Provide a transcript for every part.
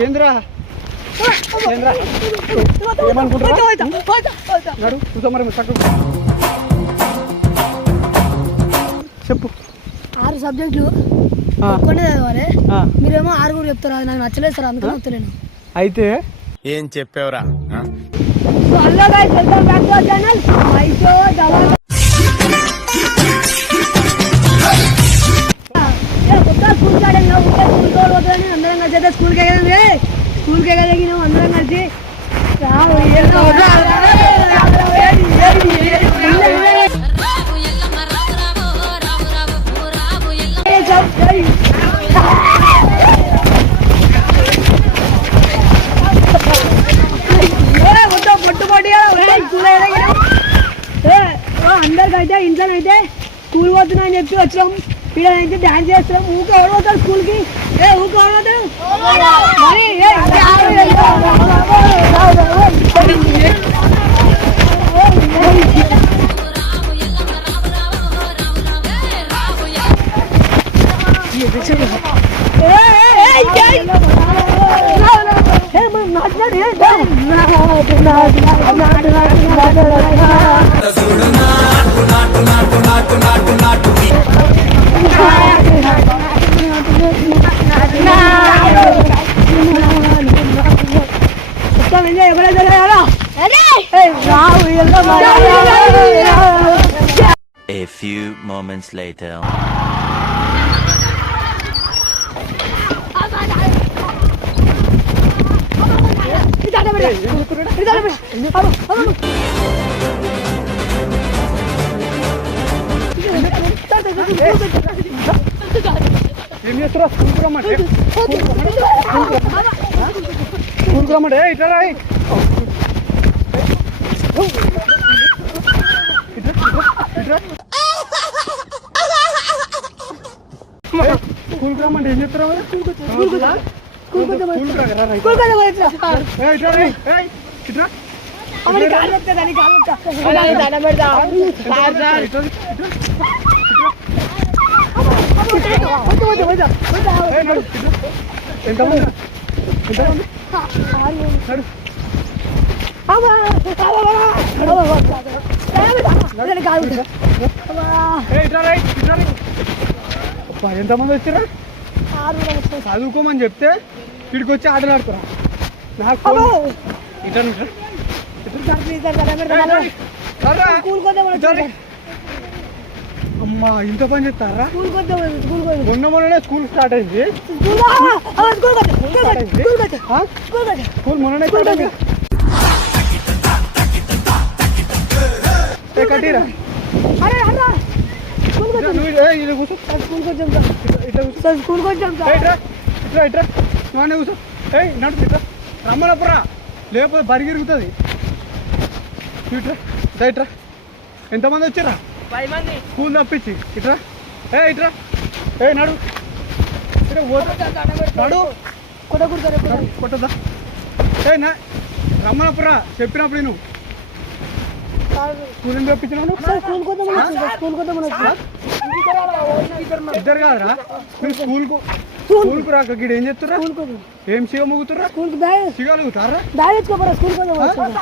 ఏంద్రా? మరి చెప్పు. ఆరు సబ్జెక్టులు ఆ, కొన్ని చదవాలి. మీరేమో ఆరుగురు చెప్తారు అది నాకు నచ్చలేదు సార్ అందుకని వస్తలేను అయితే? ఏం చెప్పావురా ఏ, మొత్తం పట్టుబడిగా ఉన్నాయి, స్కూల్ ఎగదగినాం. ఏ, ఓ, అందరికైతే ఇంట్లోనైతే స్కూల్ పోతున్నా అని చెప్పి వచ్చాం ఇక్కడ అయితే డాన్స్ చేస్తున్నాం. ఊకే ఎవరు పోతారు స్కూల్కి కి ఏ ఊక ఎవరు పోతారు మరి ఏ, moments later. ఇది అడ్డం పెట్టు. ఇది అడ్డం పెట్టు. అబ్బో, అబ్బో. ఏం చేస్తారా స్కూల్కి రమ్మంటే స్కూల్కి రమ్మంటే ఇట్లా రాయి స్కూల్కి రమ్మంటే ఏం చెప్తారా స్కూల్కి రాగరా రైట్ స్కూల్ కదా పోయి ఇట్లా. ఏయ్, ఇట్లా రేయ్, ఏయ్, ఇట్లా అమ్మని కాలు పెడతా, దాని కాలు పెడతా. దండం పెడతా. ఇట్లా, ఇట్లా, ఇట్లా. వద్దు, వద్దు, వద్దు. వద్దు. ఏయ్, నడు, ఇట్లా. ఎంతమంది ఎంతమంది నడు అమ్మా, ఎంతమంది వచ్చారా. చదువుకోమని చెప్తే వీడికి వచ్చి ఆటలు ఆడుతున్నా నాకు అమ్మో. ఇంత పని కొద్దాం మొన్న మొన్ననే స్కూల్ స్టార్ట్ అయింది. స్కూల్ మొన్ననే స్టార్ట్ అయింది. కట్టిరా అరే అన్నా స్కూల్ కొద్దాం నువ్వు ఏ, ఇది కూర్చో స్కూల్ కొద్దాం సార్ ఇట్లా- ఇట్లా కూర్చో. సార్ స్కూల్ కొద్దాం ఏ, సార్ ఇట్రా ఇట్లా ఇట్రా నువ్వు కూర్చో. ఏయ్ నడు ఇట్లా రమ్మనప్పురా లేకపోతే బరిగిరుగుతుంది ఇట్రా ఇట్రా ఎంతమంది వచ్చారా? స్కూల్ తప్పించి. ఇట్రా ఏ ఇట్రా ఏ నడు. నడు. కొట్టద్దా? ఏ నా. రమ్మనప్పురా చెప్పినప్పుడు నువ్వు స్కూల్ ఎందుకు తప్పించినావు సార్ స్కూల్ కొద్దాం సార్ స్కూల్ కొద్దాం ఇద్దరు కాదురా మీరు స్కూల్కు స్కూల్కు రాక గిడ ఏం చెప్తురా స్కూల్ కొద్దాం ఏం సిగ ముగుతురా స్కూల్ బ్యాగ్ సిగలుగుతారా బ్యాగ్ తెచ్చుకోపోరా స్కూల్ కొద్దాం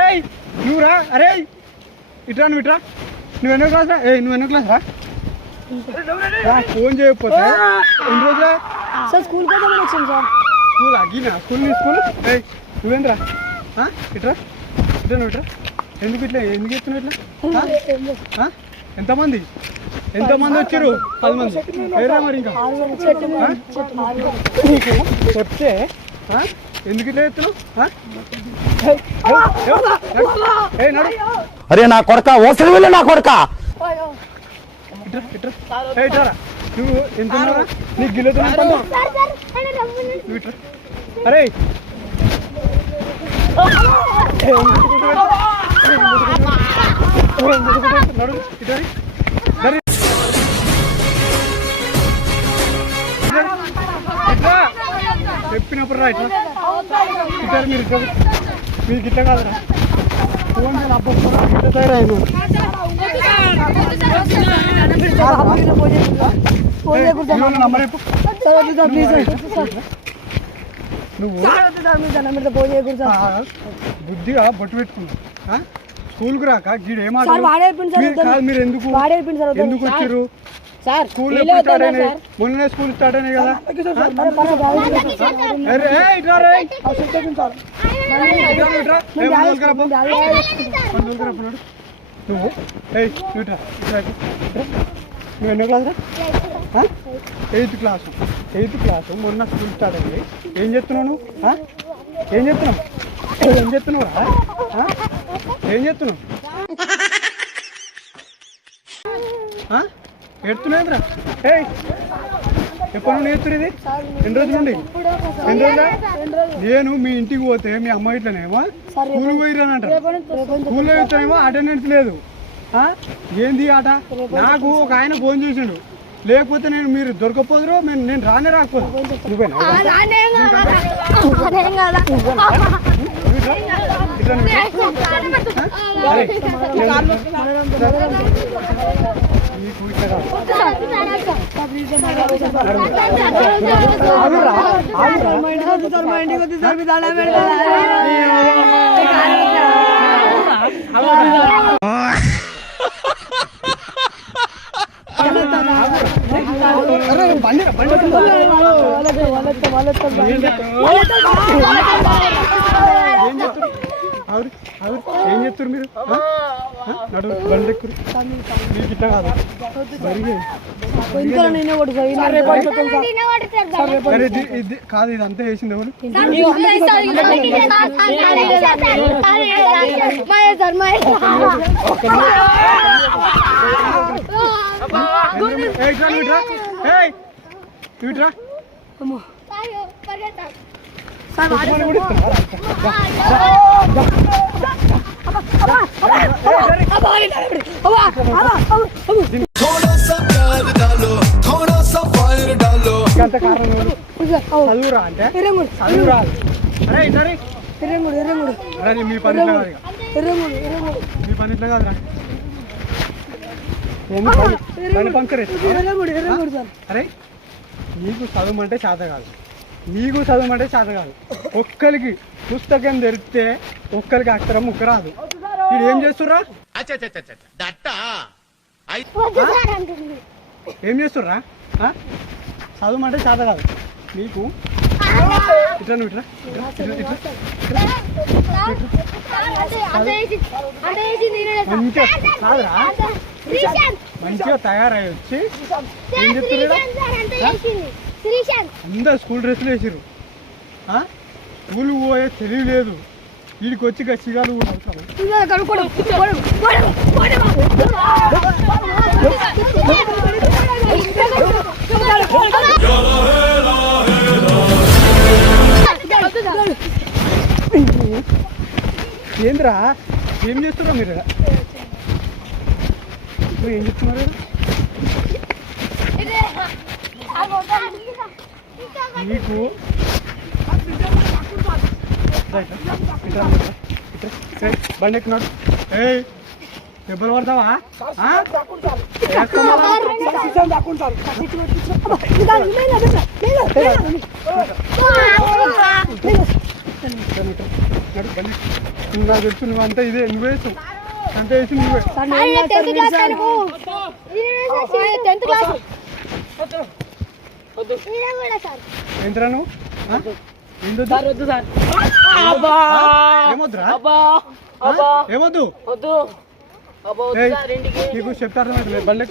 ఏయ్ నువ్వు రా అరే ఇట్రా నువ్వు ఇట్రా నువ్వు ఎన్నో క్లాస్ రా ఏయ్ నువ్వు ఎన్నో క్లాస్ రా రా, ఫోన్ చేయకపోతే ఎన్ని రోజులే సార్ స్కూల్ కొద్దాం వచ్చింది సార్ స్కూల్ అగ్గినా స్కూల్ నీ స్కూల్ ఏయ్ నువ్వేంద్రా ఆ? ఇట్రా ఇట్రా నువ్వు ఇట్రా ఎందుకు ఇట్లా? ఎందుకు చెప్తున్నావు ఇట్లా? ఎంతమంది? ఎంతమంది వచ్చారు? పది మంది. ఏరా మరి ఇంకా. చెప్తే? ఎందుకు ఇట్లా నడు. అరే నా కొడక ఓసరి వెళ్ళి నా కొడక. ఇట్రా ఇట్రా. ఏయ్, ఇట్రా రా. నువ్వు ఎంత నీకు గిల్లతో నువ్వు ఇట్రా. అరే. చెప్పినప్పుడు రా ఇట్లా మీరు మీకు ఇట్లా కాదురా ఫోన్ చేయాలి అబ్బో ఇట్లా సార్ నువ్వు బుద్ధిగా బొట్టు పెట్టుకున్నావు? స్కూల్కి రాక గీడు మీరు ఎందుకు. ఎందుకు వచ్చారు సార్ స్కూల్ మొన్ననే స్కూల్ స్టార్ట్ అయినాయి కదా. నువ్వు నువ్వు ఎన్నో క్లాస్ రా ఎయిత్ క్లాసు ఎయిత్ క్లాసు మొన్న స్కూల్ స్టార్ట్ అయింది ఏం చెప్తున్నావు నువ్వు? ఏం చెప్తున్నావు ఏం చెప్తున్నావు? ఏం చెప్తున్నావు? ఎడుతున్నావురా ఏయ్ ఎప్పటి నుండి ఎత్తురు ఇది ఎన్ని రోజుల నుండి ఎన్ని రోజులా నేను మీ ఇంటికి పోతే మీ అమ్మ ఇట్లనేమో స్కూల్ పోయిరని అంటారు స్కూల్లో వెళ్తానేమో అటెండెన్స్ లేదు? ఏంది ఆట నాకు ఒక ఆయన ఫోన్ చేసిండు లేకపోతే నేను మీరు దొరకపోదురు నేను నేను రానే రాకపోదు నువ్వేనా బండి బండి వాళ్ళతో, వాళ్ళతో, వాళ్ళతో, ఏం చెప్తారు ఏం చెప్తారు ఆవిడ ఆవిడ ఏం చెప్తారు మీరు? నడు బండి ఎక్కురు మీకు ఇట్లా కాదు కాదు ఇది అంతా వేసింది ఎవరు ఏయ్, ఇట్రా, నువ్వు ఇట్రా. కారణం. చదువురా అంటే? రాదు అరే మీ పని ఇట్లా కాదు ఇక. ఎర్రముడు ఎర్రముడు మీ పని ఇట్లా కాదురా. ఏంది పని? పని పంకర్. ఎత్తుతావా? ఎర్రముడు ఎర్రముడు సార్. అరే నీకు చదవమంటే చేత కాదు. నీకు చదవమంటే కాదు ఒక్కరికి పుస్తకం తెరిస్తే ఒక్కరికి అక్షరం ముక్క రాదు. వీడు ఏం చేస్తుర్రా? ఏం చేస్తుర్రా? ఆ? చదవమంటే కాదు నీకు? ఇట్లా నువ్వు ఇట్లా. మంచిగా కాదురా. మంచిగా తయారై వచ్చి ఏం చెప్తుర్రా అందరు స్కూల్ డ్రెస్సులు వేసిర్రు. ఆ? స్కూల్ పోయే తెలివి లేదు. వీడికి వచ్చి గచ్చిగాలు. ఏంద్రా? ఏం చేస్తున్నారు మీరు ఏం చెప్తున్నారు? నీకు బండి ఎక్కున్నాడు ఏయ్ దెబ్బలు పడతావా నాకు తెలుసు నువ్వు అంతా ఇదే నువ్వే వేసావు అంతా వేసి నువ్వే. టెన్త్ క్లాస్ ఏంట్రా నువ్వు? వద్దు. సార్? ఏమొద్దురా? ఏమొద్దు? వద్దు. నీకు చెప్తారు బండి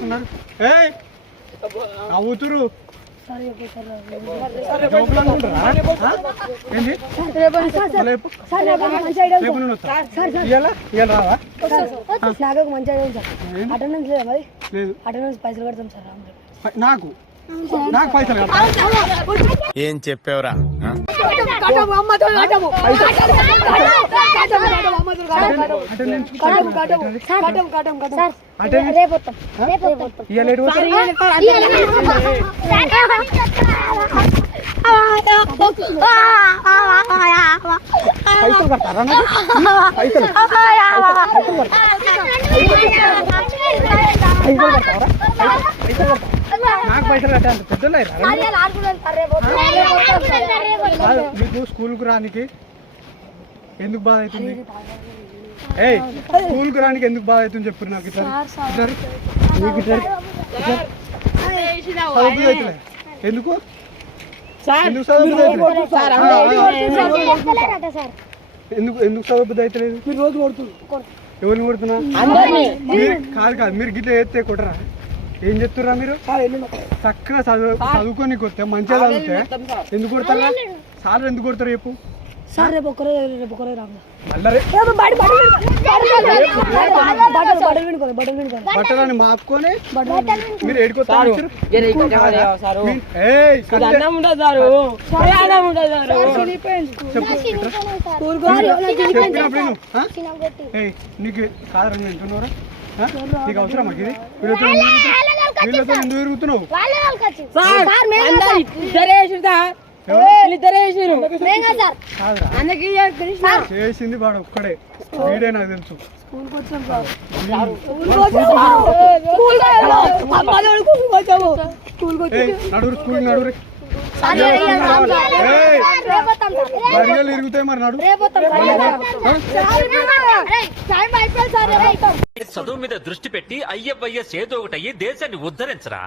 నాకు మంచి ఏంది? అటెండెన్స్ లేదా మరి? లేదు. అటెండెన్స్ పైసలు కడతాం సార్ నాకు? నాకు పైసలు ఏం చెప్పావురా? పైసలు కట్టారా? పైసలు పైసలు కట్టారా పైసలు కట్టారా నాకు పైసలు కట్టే అంత పెద్దలు మీకు స్కూల్కి రానికి ఎందుకు బాధ అవుతుంది? ఏయ్ స్కూల్కి రానికి ఎందుకు బాధ అవుతుంది చెప్పు నాకు ఇట్లా ఇట్లా చదువుకు అవుతలే ఎందుకు? ఎందుకు ఎందుకు చదువుబుద్ధి అవుతలేదు? మీరు రోజు కొడుతున్నారు. ఎవరిని కొడుతున్నా? మీరు కాదు కాదు మీరు గిట్ల ఎత్తే కొట్టరా? ఏం చెప్తుర్రా మీరు? చక్కగా చదువు చదువుకొని కొత్తే మంచిగా చదివితే ఎందుకు కొడతారా సార్ ఎందుకు కొడతారు చెప్పు. సార్ రేపు ఒక్కరోజు రేపు ఒక్కరోజు రాము. బట్టలని మాపుకొని మీరు? ఏయ్, నీకు కాదరా నేను వింటున్నారా? నీకు అవసరం ఇది వీళ్ళతో ఎందుకు- వీళ్ళతో ఎందుకు తిరుగుతున్నావు చేసింది వాడు ఒక్కడే. వీడే నాకు తెలుసు. నడురు స్కూల్ నడురు ఇరుగుతాయి మరి నడు. చదువు మీద దృష్టి పెట్టి అయ్యవయ్యస్ ఏదో ఒకటి అయ్యి దేశాన్ని ఉద్ధరించరా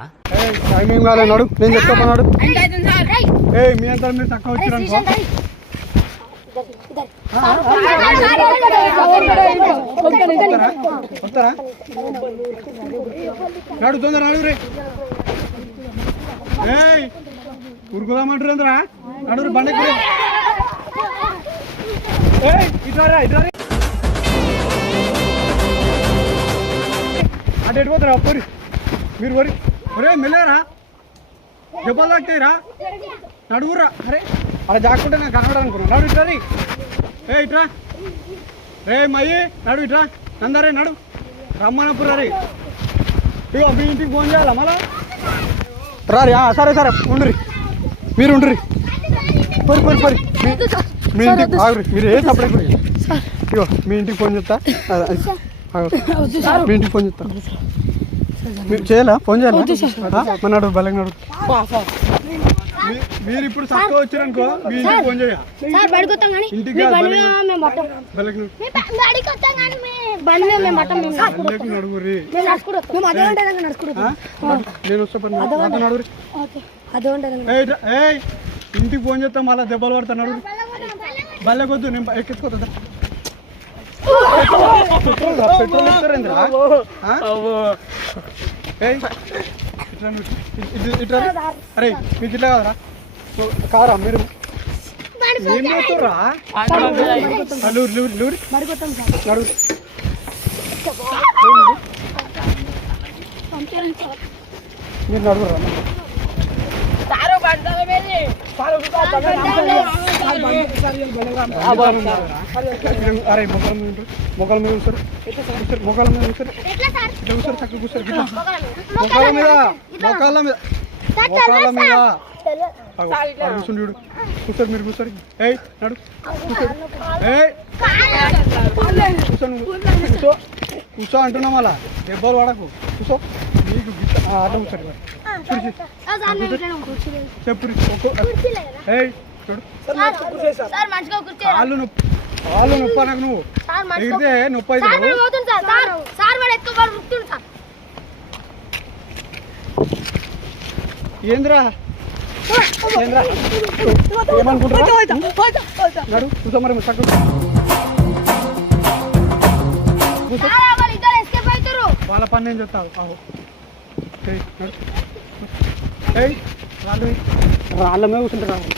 టైమింగ్ కాలే నడు నేను చెప్తా నడు ఏయ్ మీ అంతా మీరు తక్కువ వచ్చారనుకో వస్తారా వస్తారా నడు తొందర నడు రే ఏయ్ ఉరుకుదామంటారు నడు బండకి ఇట్లా ఇట్లా అటు ఎటు పోతారా? పొరి. మీరు వరి ఒరే మెల్లారా. దెబ్బలు తాకుతాయిరా నడువురా. అరే అలా జాక్కుంటే నాకు కనబడాలనుకున్నా నడు ఇట్రా. ఏ ఇట్రా రే. మయ్యి నడు ఇట్రా నందరే నడు. రమ్మనపురా రే ఇగో మీ ఇంటికి ఫోన్ చేయాలా మళ్ళా? రారి సరే సరే. ఉండ్రి మీరు ఉండ్రి పొరి పొరి పొరి. మీ- ఇంటికి ఆగురి మీరు ఏ సపరేట్ ఇగో మీ ఇంటికి ఫోన్ చేస్తా. మీ ఇంటికి ఫోన్ చేస్తా. మీరు చేయాలా ఫోన్ చేయాలా మన నడు బలంగా మీరు ఇప్పుడు చక్కగా వచ్చారనుకో మీ ఇంటికి ఫోన్ చేయ. సార్ బడికొత్తాం కానీ ఇంటికి ఇంటికి ఫోన్ చేస్తా మళ్ళీ దెబ్బలు పడతా నడుగురి బల్లెకొద్దు నేను ఎక్కించుకోతా పెట్రోల్ పెట్రోల్ ఇస్తారేంద్రా అరే మీకు ఇట్లా కాదురా కారా మీరు ఏం చేస్తుర్రా లూరు లూరు లూరు నడుగు మీరు నడుగురా అరే మొక్కల మీద మొక్కల మీద కూర్చోరు కూర్చోరు మొక్కల మీద కూర్చోరు ఇట్లా కూర్చోరు చక్కగా కూర్చోరు ఇట్లా మొక్కల మీద మొక్కల మీద మొక్కల మీద తెల్ల- చూడు కూర్చోరు మీరు కూర్చోరు ఏయ్ నడు కూర్చోరు కూర్చో కూర్చో కూర్చో అంటున్నాం అలా దెబ్బలు పడకు కూర్చో చెప్పు చూడు కాళ్ళు నొప్పి కాళ్ళు నొప్పి నాకు నువ్వు ఎగిరితే నొప్పి ఏంద్రా ఏమనుకుంటున్నా మరి వాళ్ళు పని నేను చెప్తావు రాళ్ళు మీద కూర్చుంటారు? రాళ్ళు.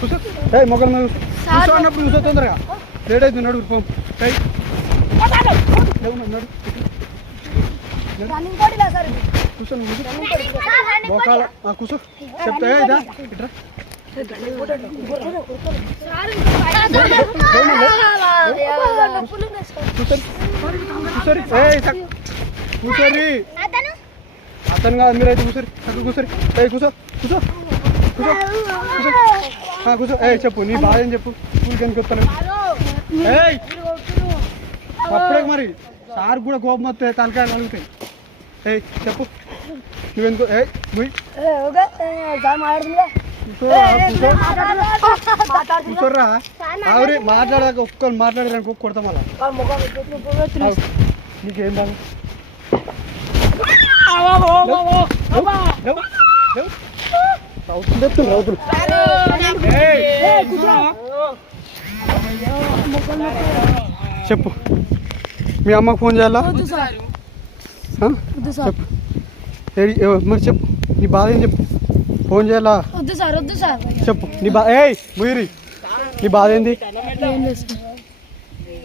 కూర్చో. మొగల మీద కూర్చో. అన్నప్పుడు కూర్చో తొందరగా. లేట్ అవుతుంది నడు నడు? కూర్చో కూర్చో. చెప్తా ఇదా ఇట్రా కూసరి కూసరి అతను అతను కాదు మీరైతే కూసరి అక్కడ కూర్చోరి ఏ కూసో కూసో కూసో కూసో ఆ, ఏ చెప్పు నీ బాధ ఏం చెప్పు స్కూల్కి ఎందుకు వస్తాను అప్పుడే మరి సార్ కూడా కోపం వస్తే తలకాయలు అలుగుతాయి ఏ చెప్పు నువ్వెందుకు ఏయ్ నువ్వు ఏ, ఓకే సార్ మాట్లాడుతుందిగా కూర్చోర్రా. ఆవిరి మాట్లాడాక ఒక్కరు మాట్లాడడానికి ఒక్క కొడతాం అలా. నీకేం బాగా? చెప్పు. మీ అమ్మకు ఫోన్ చేయాలా? చెప్పు. మరి చెప్పు. నీ బాధ ఏం చెప్పు? ఫోన్ చేయాలా? సార్ వద్దు సార్. చెప్పు. నీ బాధ ఏయ్ ముయిరి. నీ బాధ ఏంది?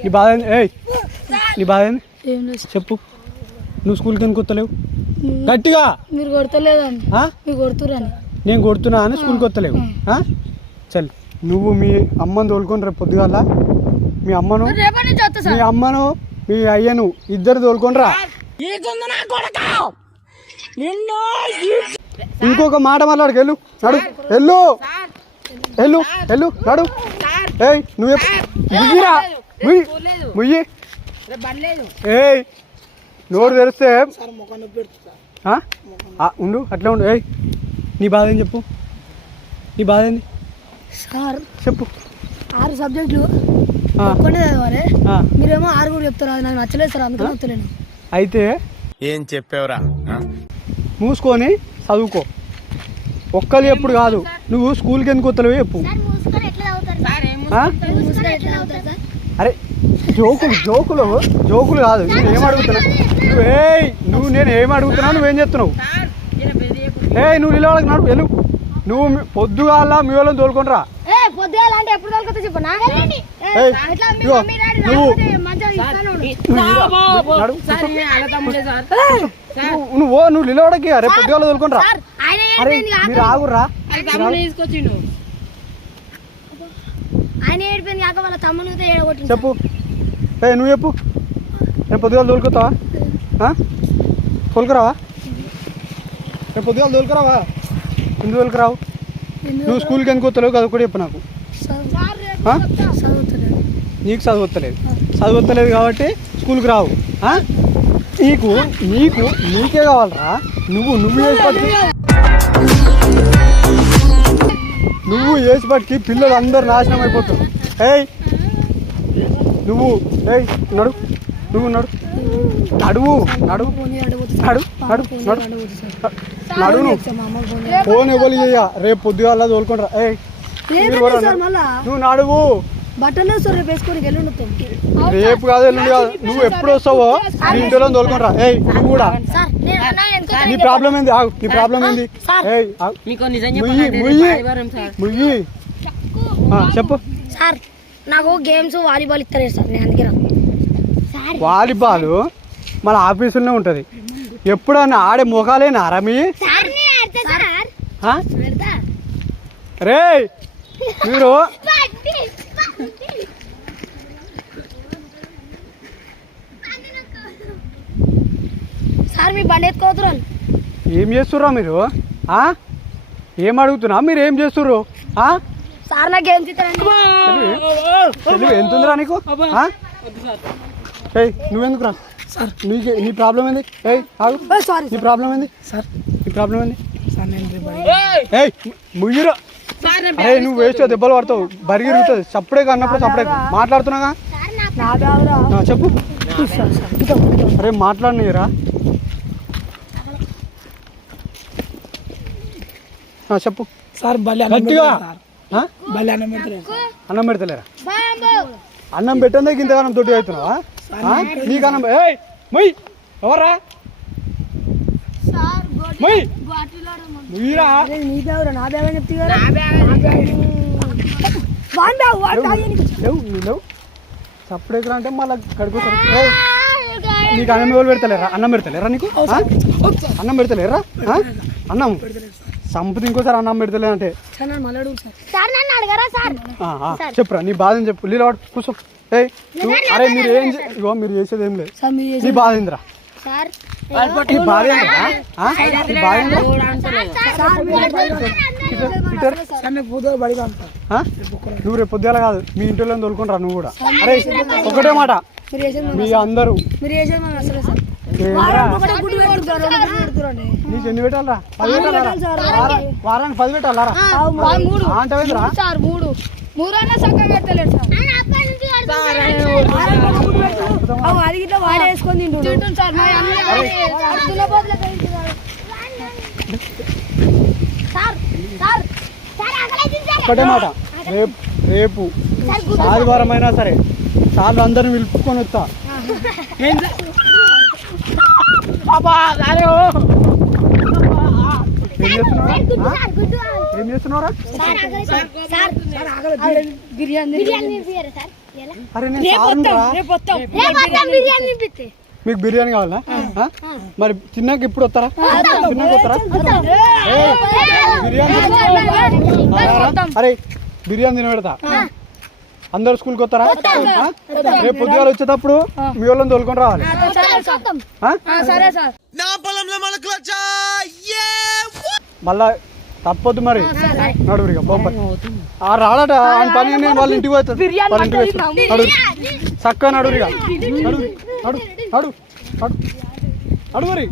నీ బాధ ఏంది? ఏయ్ నీ బాధ ఏంది? ఏం లేదు సార్ చెప్పు. నువ్వు స్కూల్కి ఎందుకు వస్తలేవు? గట్టిగా. మీరు కొడతలేదండి? మీరు కొడుతురని. నేను కొడుతున్నా అని స్కూల్కి వస్తలేవు. ఆ? చల్. నువ్వు మీ అమ్మని తోలుకొని రేపు పొద్దుగాల మీ అమ్మను మీ అమ్మను మీ అయ్యను ఇద్దరు తోలుకొని రా. ఇంకొక మాట మాట్లాడకు వెళ్ళు. నడు. వెళ్ళు. వెళ్ళు. వెళ్ళు. నడు. ఏయ్ నువ్వు ముయ్యిరా ముయ్యి ముయ్యి. ఏయ్ నోరు తెరిస్తే ఉండు అట్లా ఉండు. ఏయ్ నీ బాధ ఏం చెప్పు? నీ బాధ ఏంది? సార్ చెప్పు. ఆరు సబ్జెక్టులు ఒక్కటే చదవాలి. మీరేమో ఆరు కూడా చెప్తారు అది నాకు నచ్చలేదు సార్ అందుకని వస్తలేను అయితే ఏం చెప్పావురా? ఆ? మూసుకొని చదువుకో. ఒక్కరు ఎప్పుడు కాదు. నువ్వు స్కూల్కి ఎందుకు వస్తలేవు చెప్పు. అరే జోకులు జోకులు జోకులు కాదు. నేను ఏం అడుగుతున్నా నువ్వు ఏయ్ నువ్వు నేను ఏం అడుగుతున్నా? నువ్వేం చెప్తున్నావు ఏయ్ నువ్వు నిలవాళ్ళకి నాడు వెళ్ళు. నువ్వు పొద్దుగాల మీ వాళ్ళని తోలుకొని రా ఏ ఏ, నువ్వు నువ్వు నువ్వు- నువ్వు ఓ నువ్వు నిలవడకి రేపు సార్ ఆయన అరే మీరు ఆగుర్రా. ఆయన ఏడిపోయింది కాక వాళ్ళ తమ్మునితో చెప్పు. ఏ నువ్వు చెప్పు. రేపు పొద్దుగాల తోలుకొస్తావా? ఆ? తోలుకురావా? రేపు పొద్దుగాల తోలుకురావా? ఎందుకు తోలుకురావు? నువ్వు స్కూల్కి ఎందుకు వస్తలేవు? కదా కూడా చెప్పు నాకు. నీకు చదవత్తలేదు చదవత్తలేదు కాబట్టి స్కూల్కి రావు? నీకు నీకు నీకే కావాలరా? నువ్వు నువ్వు చేసి పట్టుకి నువ్వు చేసి పట్టుకి పిల్లలు అందరు నాశనం అయిపోతారు. ఏయ్ నువ్వు ఏయ్ నడు నువ్వు నడు. నడువు నడువు నడు నడు నడు. నడు నువ్వు. మా అమ్మ ఫోన్ చెయ్య రేపు పొద్దుగాల తోలుకుంటారా ఏయ్ నువ్వు నడువు. బట్టలు సార్ రేపు వేసుకొని వెళ్ళి రేపు కాదు ఎల్లుండి కాదు. నువ్వు ఎప్పుడు వస్తావో నీ ఇంటిలో తోలుకొని ఏయ్ నువ్వు కూడా. నీ ప్రాబ్లం ఏంది? ఆగు నీ ప్రాబ్లం ఏంది? ఏయ్. ముయ్యి ముయ్యి. ముయ్యి. ఆ, చెప్పు. సార్ నాకు గేమ్స్ వాలీబాల్ ఇస్తారు సార్ నేను అందుకే రా. సార్. వాలీబాల్ మన ఆఫీసులోనే ఉంటుంది. ఎప్పుడన్నా ఆడే ముఖాలేనా రమి రే మీరు. సార్ మీ బండి ఎత్తుకోతురు ఏం చేస్తుర్రా మీరు? ఆ? ఏం అడుగుతున్నా? మీరు ఏం చేస్తుర్రు? ఆ? సార్ నాకు తెలివి ఎంత ఉందిరా నీకు? ఆ? ఏయ్ నువ్వెందుకు రా సార్ నీకే నీ ప్రాబ్లం ఏంది? ఏయ్ ఆగు. సారీ నీ ప్రాబ్లం ఏంది? సార్. నీ ప్రాబ్లం ఏంది? సార్ నేను ఏయ్ ముయ్యిరా. అరే నువ్వు వేస్ట్ దెబ్బలు పడతావు. బరిగిరుగుతుంది చప్పుడే అన్నప్పుడు చప్పుడే. మాట్లాడుతున్నాగా? చెప్పు. అరే మాట్లాడినరా చెప్పు. సార్ గట్టిగా. అన్నం అన్నం పెడతలేరా? బాంబు. అన్నం పెట్టందే ఇంతగానం తొట్టి అవుతున్నావా? ఆ? నీకు అన్నం మొయ్ మొయ్. అరే నీ బ్యాగురా నా బ్యాగ్ అని చెప్తే కదా వాన్ బ్యాగ్ వాన్ బ్యాగ్ అని లేవు నువ్వు లేవు. అంటే మళ్ళీ కడుగుతారు ఏయ్ నీకు అన్నం ఎవరు పెడతలేరా? అన్నం పెడతలేరా నీకు? అన్నం పెడతలేరా? అన్నం. సంపద ఇంకోసారి అన్నం పెడతలే అంటే. సార్ నన్ను మళ్ళీ అడుగు సార్. సార్ నన్ను అడగరా సార్? ఆ, ఆ, చెప్పురా నీ బాధని చెప్పు? లీలవాడు కూర్చో. ఏయ్ నువ్వు అరే మీరు ఏం ఇగో మీరు చేసేది ఏం లేదు. నీ బాధ ఏందిరా? సార్? నువ్వు రేపు పొద్దుగాల కాదు మీ ఇంట్లో తోలుకుంటారా నువ్వు కూడా. అరే ఒకటే మాట. మీ అందరూ. నీకు ఎన్ని పెట్టాలరా? పది పెట్టాలరా? వారా- వారానికి పది పెట్టాలరా? మూడు. ఆ అంటే ఏందిరా? సార్ మూడు. మూడు అయినా చక్కగా పెట్టలేడు సార్ అవి అది గిట్లా వాడేసుకొని తింటుండు. సార్ మా ఒకటే మాట. రేపు రేపు ఆదివారం అయినా సరే చాలు అందరిని పిలుపుకొని వస్తా. మీకు బిర్యానీ కావాలా? మరి చిన్నకి ఇప్పుడు వస్తారా? చిన్నకి వస్తారా? బిర్యానీ? అరే బిర్యానీ తినబెడతా. అందరు స్కూల్కి వస్తారా? రేపు పొద్దుగాల వచ్చేటప్పుడు మీ వాళ్ళని తోలుకొని రావాలి. మళ్ళా తప్పొద్దు మరి. నడువురిగా బొంబాయి ఆ రాడట ఆయన పని నేను వాళ్ళ ఇంటికి పోతుంది వాళ్ళ ఇంటికి పోతుంది నడు చక్కగా నడువురిగా నడు నడు నడు నడు నడువురి